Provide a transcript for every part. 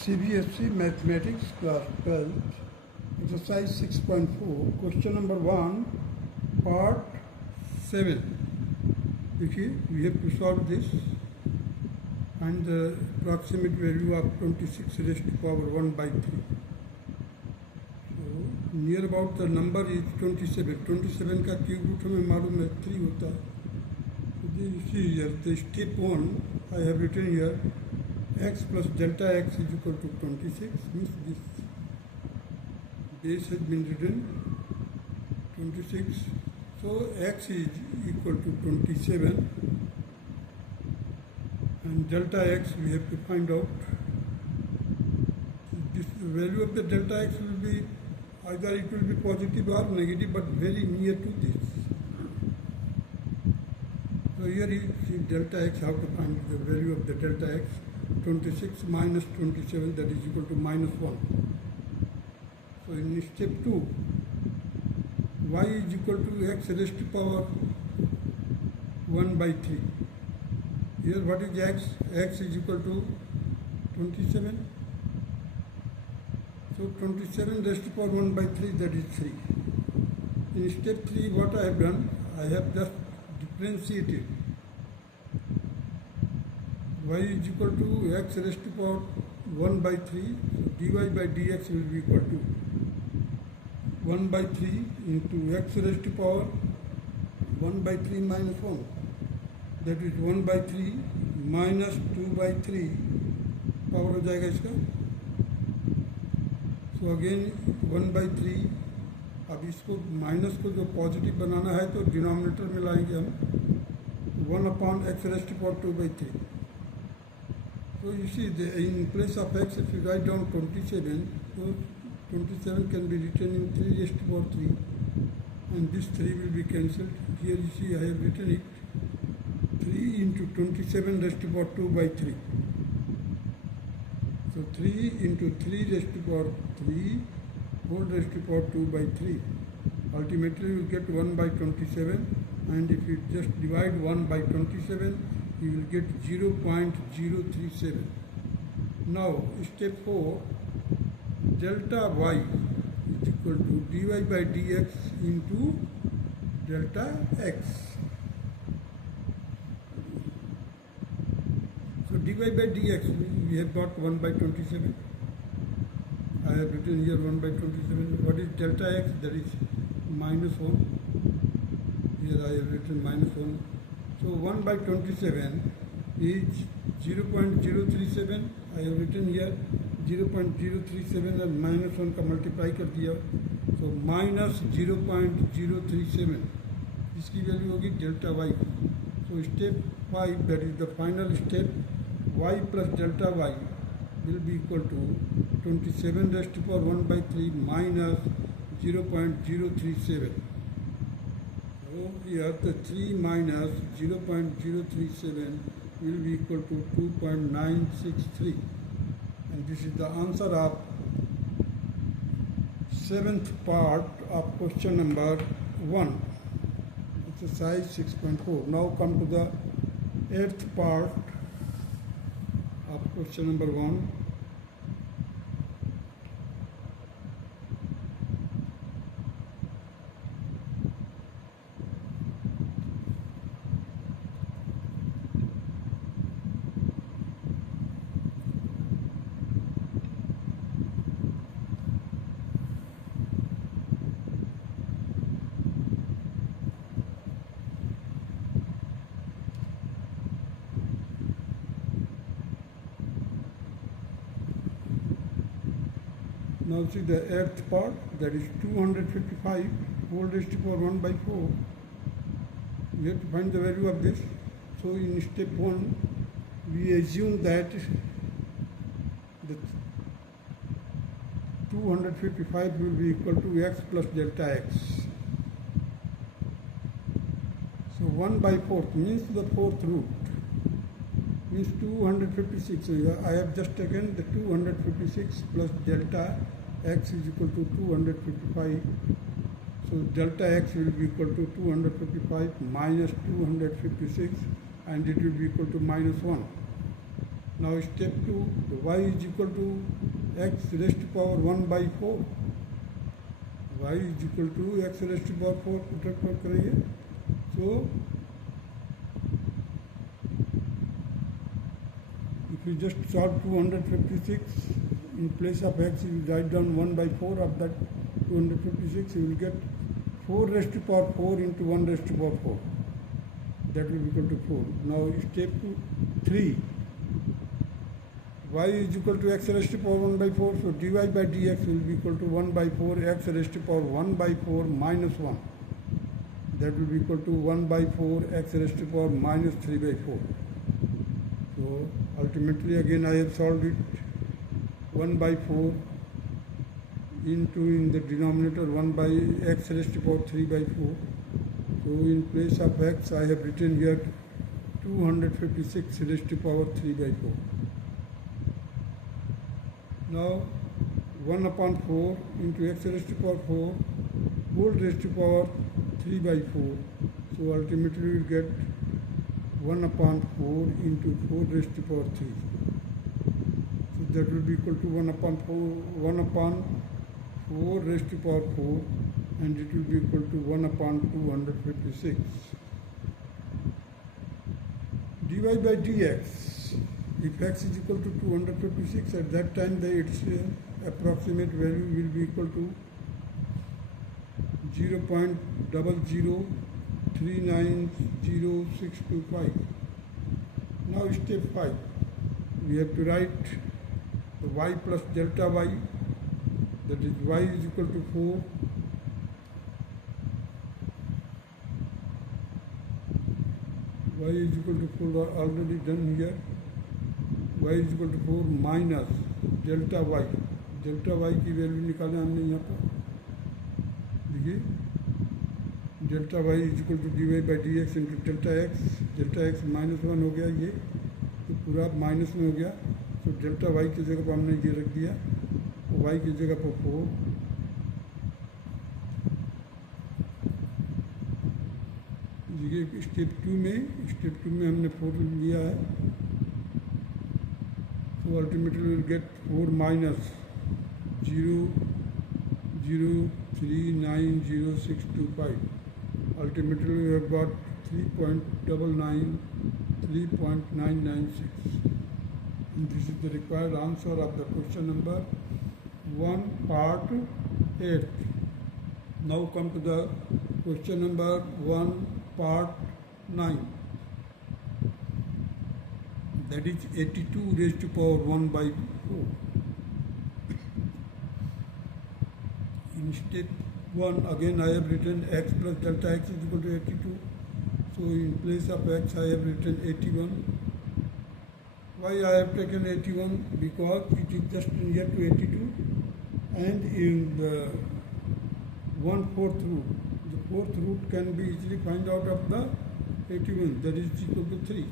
CBSE Mathematics Class 12, Exercise 6.4, Question number 1, Part 7. Okay, we have to solve this. Find the approximate value of 26 raised to power 1 by 3. So, near about the number is 27. 27 का cube root हमें मालूम है 3 होता है. So, you see here, the step 1, I have written here, x plus delta x is equal to 26, means this base has been written 26. So x is equal to 27 and delta x we have to find out. This value of the delta x will be either it will be positive or negative, but very near to this. So here you see delta x, how to find the value of the delta x. 26 minus 27, that is equal to minus 1. So in step 2, y is equal to x raised to power 1 by 3. Here what is x? X is equal to 27. So 27 raised to power 1 by 3, that is 3. In step 3, what I have done, I have just differentiated. Y is equal to x raised to power 1 by 3, so dy by dx will be equal to 1 by 3 into x raised to power 1 by 3 minus 1. That is 1 by 3 minus 2 by 3 power हो जाएगा इसका. So again 1 by 3. अब इसको minus को जो positive बनाना है तो denominator में लाएंगे हम 1 upon x raised to power 2 by 3. So you see, in place of x, if you write down 27, so 27 can be written in 3 raised to power 3, and this 3 will be cancelled. Here you see, I have written it 3 into 27 raised to power 2 by 3. So 3 into 3 raised to power 3 whole raised to power 2 by 3. Ultimately, you get 1 by 27, and if you just divide 1 by 27, you will get 0.037. Now, step 4, delta y is equal to dy by dx into delta x. So, dy by dx, we have got 1 by 27. I have written here 1 by 27. What is delta x? That is minus 1. Here I have written minus 1. So 1 by 27 is 0.037. I have written here 0.037 and minus 1 का multiply कर दिया. So minus 0.037. इसकी value होगी delta y. So step 5, that is the final step, y plus delta y will be equal to 27 raised to power 1 by 3 minus 0.037. So here the 3 minus 0.037 will be equal to 2.963, and this is the answer of 7th part of question number 1, exercise 6.4. Now come to the 8th part of question number 1. Now see the 8th part, that is 255 whole raised to power 1 by 4. We have to find the value of this. So in step 1, we assume that the 255 will be equal to x plus delta x. So 1 by 4th means the 4th root, means 256. So I have just taken the 256 plus delta x is equal to 255. So delta x will be equal to 255 minus 256, and it will be equal to minus 1. Now step 2, the y is equal to x raised to power 1 by 4. Y is equal to x raised to power 4 put करेंगे. So if you just solve 256, in place of x you write down 1 by 4 of that 256, you will get 4 raised to power 4 into 1 raised to power 4. That will be equal to 4. Now step 3. Y is equal to x raised to power 1 by 4. So dy by dx will be equal to 1 by 4 x raised to power 1 by 4 minus 1. That will be equal to 1 by 4 x raised to power minus 3 by 4. So ultimately again I have solved it. 1 by 4 into in the denominator 1 by x raised to power 3 by 4. So in place of x I have written here 256 raised to power 3 by 4. Now 1 upon 4 into x raised to power 4 whole raised to power 3 by 4. So ultimately we will get 1 upon 4 into 4 raised to power 3. So that will be equal to 1 upon 4 raised to power 4, and it will be equal to 1 upon 256. dy by dx. If x is equal to 256, at that time its approximate value will be equal to 0.00390625. Now step 5. We have to write the y plus delta y, that is y is equal to 4. Y is equal to 4 already done here. Y is equal to 4 minus delta y. Delta y की value निकालें हमने यहाँ पर. देखिए delta y is equal to d y by d x into delta x minus 1 हो गया. ये तो पूरा माइनस में हो गया. तो डेल्टा वाई की जगह पर हमने ये रख दिया, वाई की जगह पर 4. देखिए स्टेप टू में हमने 4 लिया है. So ultimately we will get 4 minus 0.0390625. Ultimately we have got 3.996. And this is the required answer of the question number 1 part 8. Now come to the question number 1 part 9. That is 82 raised to power 1 by 4. In step 1 again I have written x plus delta x is equal to 82. So in place of x I have written 81. Why I have taken 81? Because it is just near to 82, and in the 1/4 root, the 4th root can be easily find out of the 81, that is equal to 3.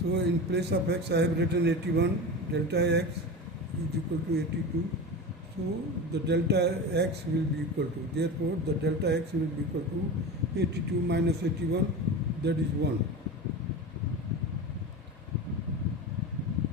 So in place of x I have written 81, delta x is equal to 82. So the delta x will be equal to, therefore the delta x will be equal to 82 minus 81, that is 1.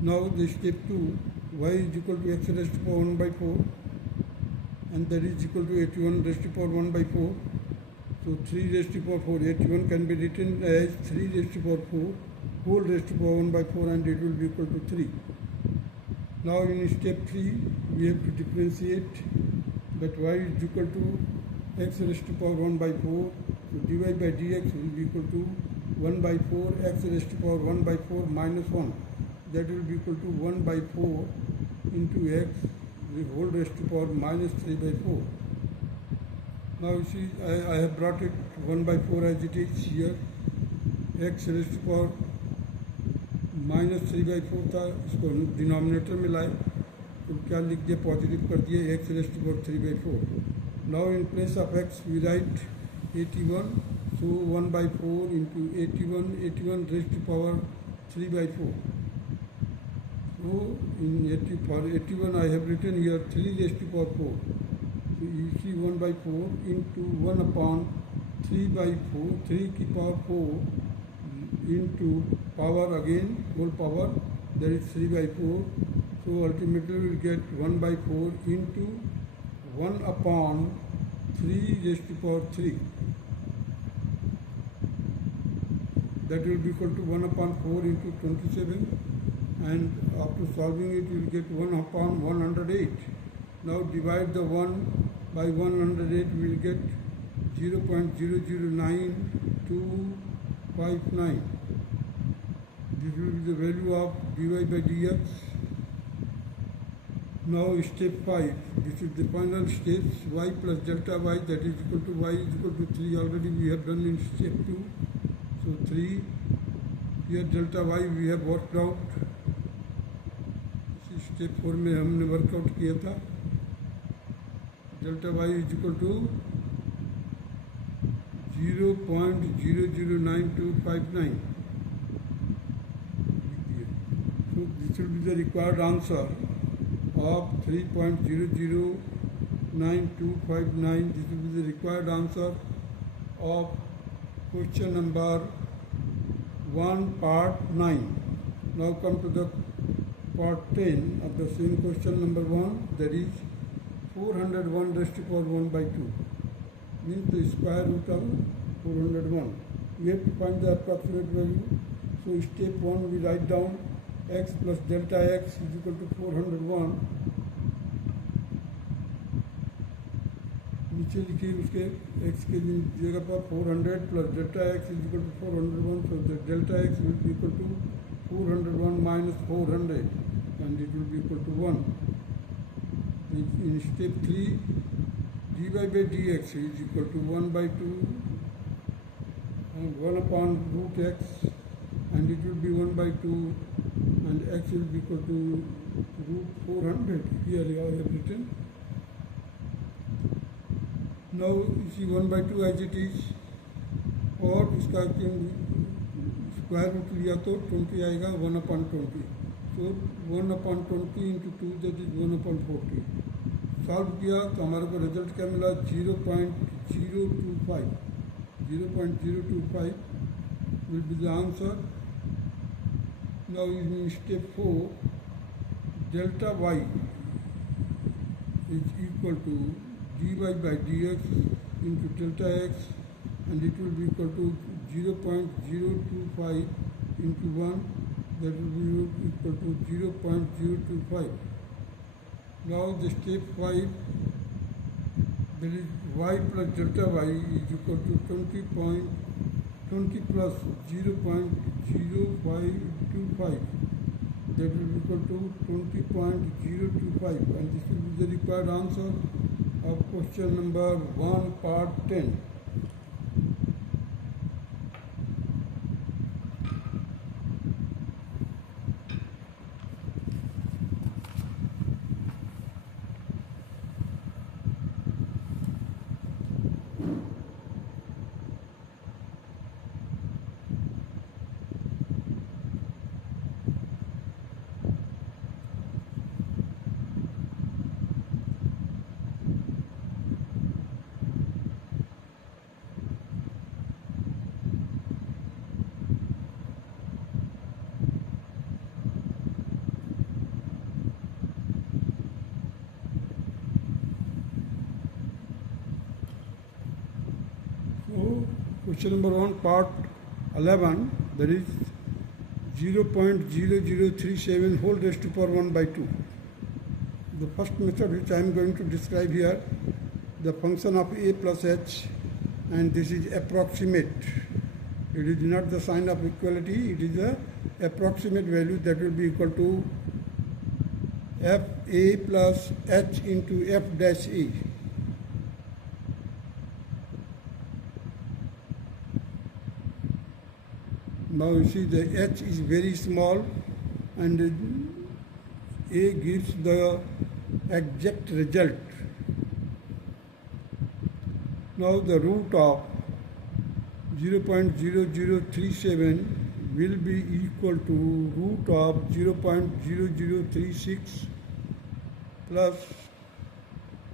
Now the step 2, y is equal to x raised to power 1 by 4, and that is equal to 81 raised to power 1 by 4. So 3 raised to power 4, 81 can be written as 3 raised to power 4 whole raised to power 1 by 4, and it will be equal to 3. Now in step 3 we have to differentiate that y is equal to x raised to power 1 by 4. So dy by dx will be equal to 1 by 4 x raised to power 1 by 4 minus 1. That will be equal to 1 by 4 into x the whole raised to power minus 3 by 4. Now you see I have brought it 1 by 4 as it is here. X raised to power minus 3 by 4 था, इसको denominator में लाए तो क्या लिख दिया, positive कर दिए x raised to power 3 by 4. Now in place of x we write 81. So 1 by 4 into 81, 81 raised to power 3 by 4. So for 81 I have written here 3 raised to power 4. So you see 1 by 4 into 1 upon 3 by 4, 3 की power 4 into power again, whole power, that is 3 by 4. So ultimately we will get 1 by 4 into 1 upon 3 raised to power 3. That will be equal to 1 upon 4 into 27, and after solving it you will get 1 upon 108. Now divide the 1 by 108, we will get 0.009259. This will be the value of dy by dx. Now step 5, this is the final steps, y plus delta y, that is equal to y is equal to 3, already we have done in step 2. So 3, here delta y we have worked out, step 4 में हमने work out किया था. Delta y is equal to 0.009259. So this will be the required answer of 3.009259. This will be the required answer of question number 1 part 9. Now come to the part 10 of the same question number 1, that is 401 raised to power 1 by 2, means the square root of 401. We have to find the approximate value. So step 1 we write down x plus delta x is equal to 401. नीचे लिखिए उसके x के जगह पर 400 plus delta x is equal to 401. So the delta x will be equal to 401 minus 400, and it will be equal to 1. In step 3, dy by dx is equal to 1 by 2 and 1 upon root x, and it will be 1 by 2, and x will be equal to root 400. Here I have written. Now you see 1 by 2 as it is, और इसका square root लिया तो 20 आएगा 1 upon 20. So 1 upon 20 into 2, that is 1 upon 40. Solve किया तो हमारे को result क्या मिला? 0.025. 0.025 will be the answer. Now in step 4, delta y is equal to dy by dx into delta x, and it will be equal to 0.025 into 1, that will be equal to 0.025. Now the step 5, that is y plus delta y is equal to 20 plus 0.0525, that will be equal to 20.025, and this will be the required answer of question number 1 part 10. Question number 1, part 11, that is 0.0037 whole raised to power 1 by 2. The first method which I am going to describe here, the function of a plus h, and this is approximate. It is not the sign of equality, it is the approximate value that will be equal to f a plus h into f dash a. Now you see the h is very small, and a gives the exact result. Now the root of 0.0037 will be equal to root of 0.0036 plus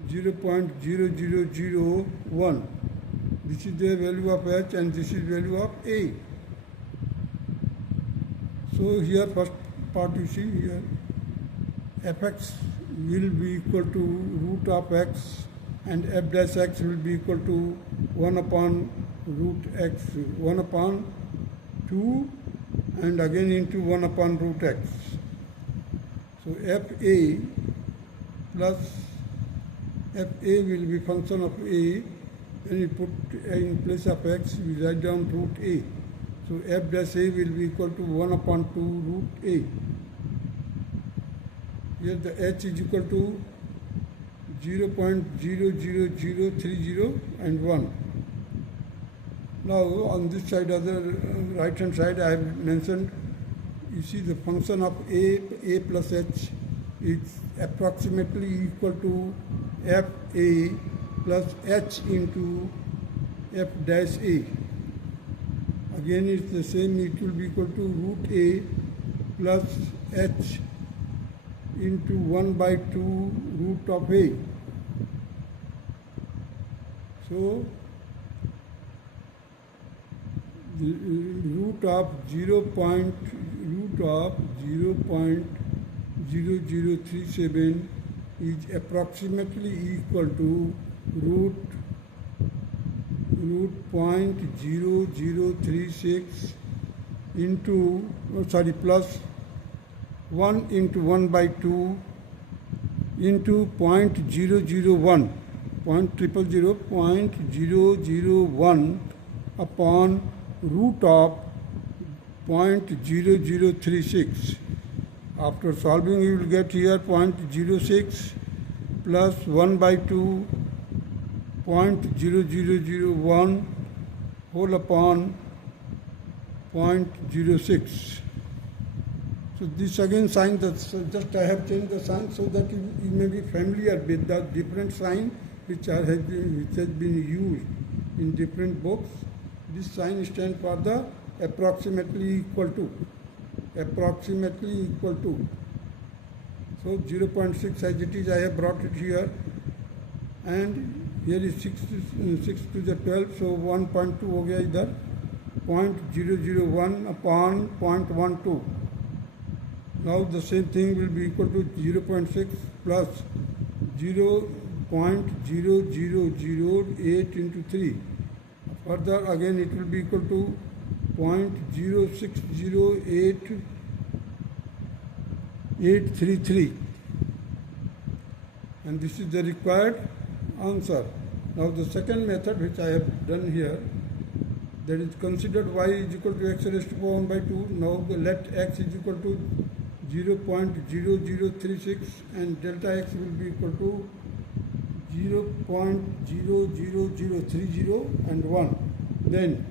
0.0001. This is the value of h and this is value of a. So here first part you see here, fx will be equal to root of x and f dash x will be equal to 1 upon root x, 1 upon 2 and again into 1 upon root x. So fa plus fa will be function of a, and you put in place of x we write down root a. So f dash a will be equal to 1 upon 2 root a. Here the h is equal to 0.00030 and 1. Now on this side, other right hand side, I have mentioned, you see the function of a plus h is approximately equal to f a plus h into f dash a. Again it's the same, it will be equal to root a plus h into 1 by 2 root of a. So the root of 0.0037 is approximately equal to root 0.0036 into plus 1 into 1 by 2 into 0.001 0.001 upon root of 0.0036. After solving you will get here 0.06 plus 1 by 2 0.0001 whole upon 0.06. So this again sign, just I have changed the sign so that you may be familiar with the different sign which has been used in different books. This sign stands for the approximately equal to. Approximately equal to. So 0.6 as it is, I have brought it here, and here is 6 to the 12, so 1.2 हो गया इधर, 0.001 upon 0.12. Now the same thing will be equal to 0.6 plus 0.0008 into 3. Further again it will be equal to 0.0608833, and this is the required answer. Now the second method which I have done here, that is considered y is equal to x raised to power 1 by 2. Now let x is equal to 0.0036 and delta x will be equal to 0.00030 and 1. Then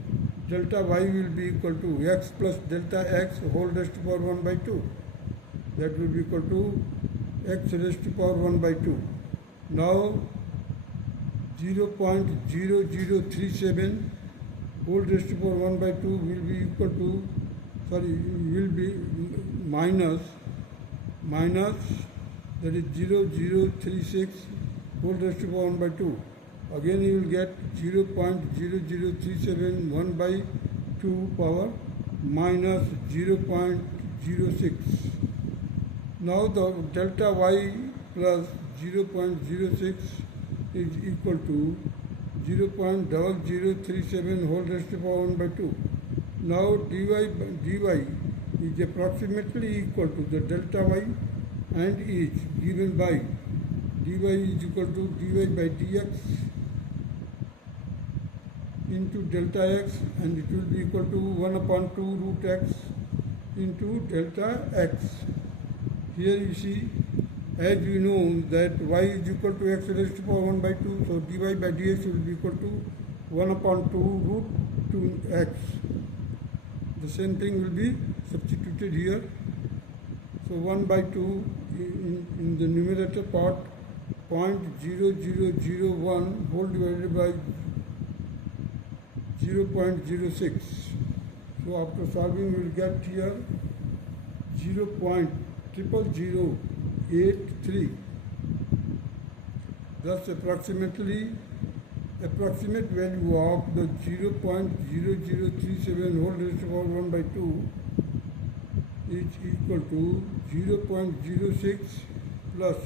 delta y will be equal to x plus delta x whole raised to power 1 by 2. That will be equal to x raised to power 1 by 2. Now 0.0037 whole raised to power 1 by 2 will be equal to, will be minus, that is 0.036 whole raised to power 1 by 2. Again you will get 0.0037 1 by 2 power minus 0.06. Now the delta y plus 0.06 is equal to 0.0037 whole raised to power 1 by 2. Now dy is approximately equal to the delta y and is given by dy is equal to dy by dx into delta x, and it will be equal to 1 upon 2 root x into delta x. Here you see, as you know that y is equal to x raised to power 1 by 2, so dy by dx will be equal to 1 upon 2 root 2x. The same thing will be substituted here. So 1 by 2 in the numerator part, 0.0001 whole divided by 0.06. So after solving we will get here 0.00083. Thus approximate value of the 0.0037 whole raised to power 1 by 2 is equal to 0.06 plus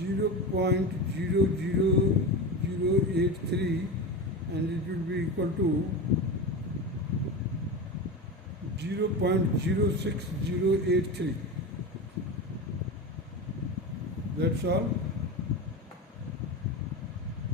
0.00083, and it will be equal to 0.06083. That's all.